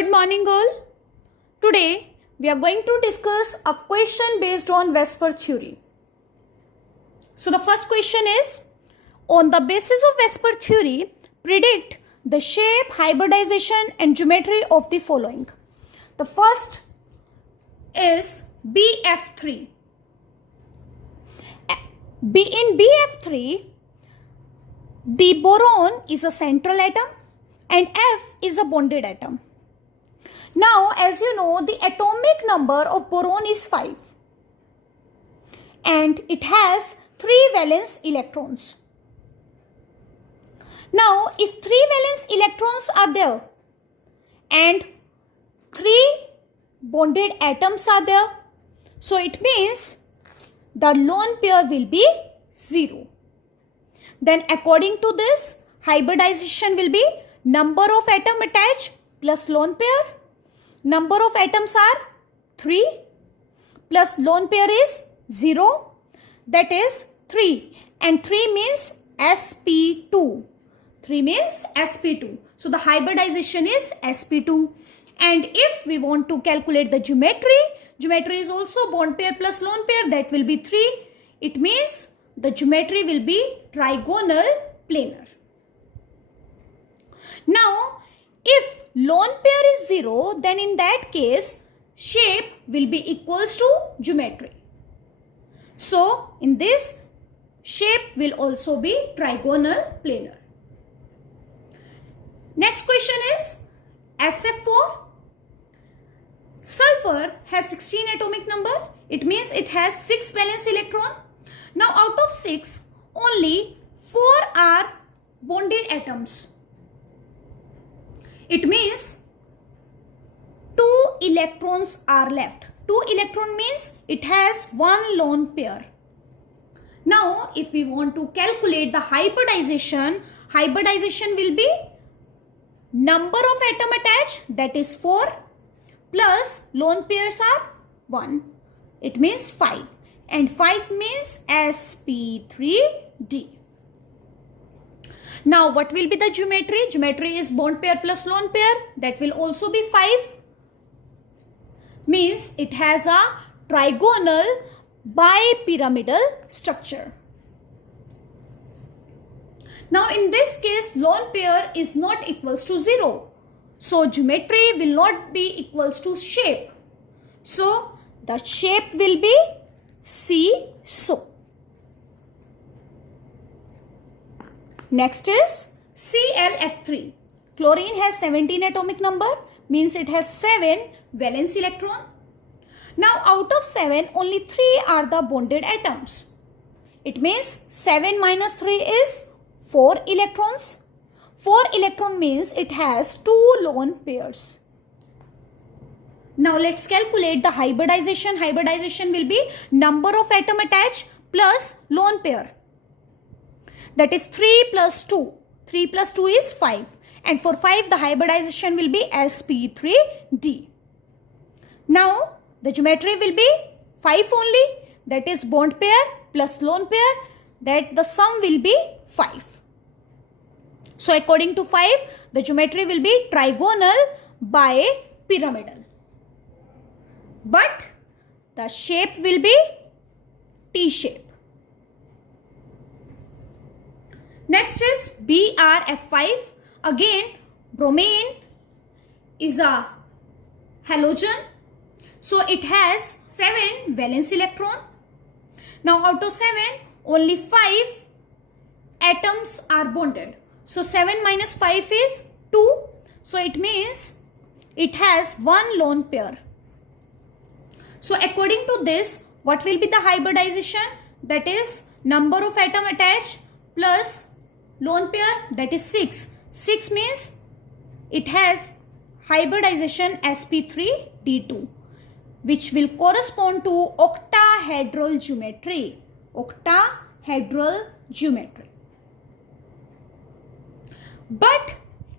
Good morning all. Today we are going to discuss a question based on Vesper theory. So the first question is, on the basis of Vesper theory, predict the shape, hybridization and geometry of the following. The first is BF3. In BF3, the boron is a central atom and F is a bonded atom. Now, as you know, the atomic number of boron is 5 and it has 3 valence electrons. Now, if 3 valence electrons are there and 3 bonded atoms are there, so it means the lone pair will be 0. Then according to this, hybridization will be number of atom attached plus lone pair. Number of atoms are 3 plus lone pair is 0, that is 3, and 3 means sp2. 3 means sp2. So the hybridization is sp2. And if we want to calculate the geometry is also bond pair plus lone pair, that will be 3. It means the geometry will be trigonal planar. Now, if lone pair is 0, then in that case, shape will be equals to geometry. So, in this, shape will also be trigonal planar. Next question is SF4. Sulfur has 16 atomic number. It means it has 6 valence electron. Now, out of 6, only 4 are bonded atoms. It means 2 electrons are left. 2 electron means it has 1 lone pair. Now, if we want to calculate the hybridization will be number of atom attached, that is 4, plus lone pairs are 1. It means 5. And 5 means sp3d. Now, what will be the geometry? Geometry is bond pair plus lone pair. That will also be 5. Means it has a trigonal bipyramidal structure. Now, in this case, lone pair is not equals to 0. So, geometry will not be equals to shape. So, the shape will be seesaw. Next is ClF3. Chlorine has 17 atomic number, means it has 7 valence electron. Now, out of 7, only 3 are the bonded atoms. It means 7 minus 3 is 4 electrons. 4 electron means it has 2 lone pairs. Now, let's calculate the hybridization. Hybridization will be number of atom attached plus lone pair. That is 3 plus 2. 3 plus 2 is 5. And for 5, the hybridization will be sp3d. Now, the geometry will be 5 only. That is bond pair plus lone pair. That the sum will be 5. So, according to 5, the geometry will be trigonal bipyramidal. But the shape will be T-shape. Next is BrF5. Again, bromine is a halogen. So, it has 7 valence electron. Now, out of 7, only 5 atoms are bonded. So, 7 minus 5 is 2. So, it means it has 1 lone pair. So, according to this, what will be the hybridization? That is number of atom attached plus lone pair, that is 6. 6 means it has hybridization sp3d2, which will correspond to octahedral geometry. Octahedral geometry. But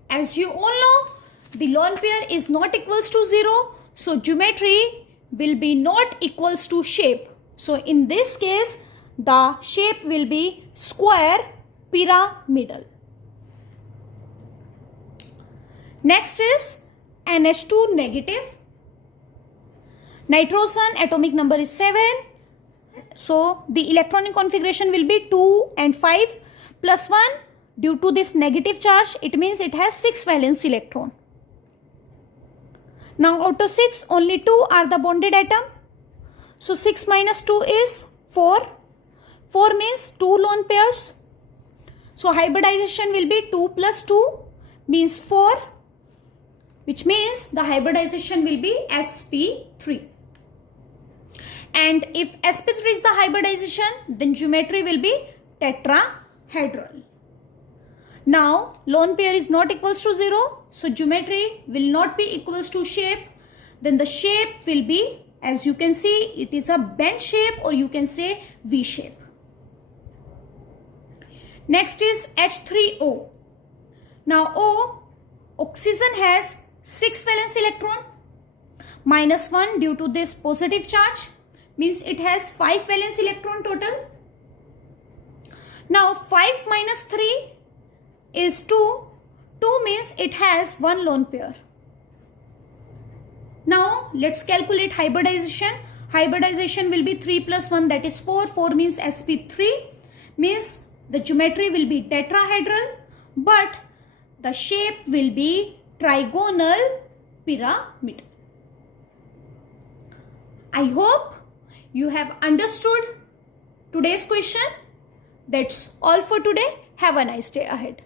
as you all know, the lone pair is not equals to 0. So, geometry will be not equals to shape. So, in this case, the shape will be square pyramidal. Next is NH2 negative. Nitrogen atomic number is 7. So the electronic configuration will be 2 and 5 plus 1. Due to this negative charge, it means it has 6 valence electron. Now out of 6, only 2 are the bonded atom. So 6 minus 2 is 4. 4 means 2 lone pairs. So hybridization will be 2 plus 2 means 4, which means the hybridization will be sp3. And if sp3 is the hybridization, then geometry will be tetrahedral. Now lone pair is not equals to 0, so geometry will not be equals to shape. Then the shape will be, as you can see, it is a bent shape, or you can say V shape. Next is H3O. Now O, oxygen has 6 valence electron, minus 1 due to this positive charge, means it has 5 valence electron total. Now 5 minus 3 is 2. 2 means it has 1 lone pair. Now let's calculate hybridization. Hybridization will be 3 plus 1, that is 4. 4 means sp3, means the geometry will be tetrahedral, but the shape will be trigonal pyramid. I hope you have understood today's question. That's all for today. Have a nice day ahead.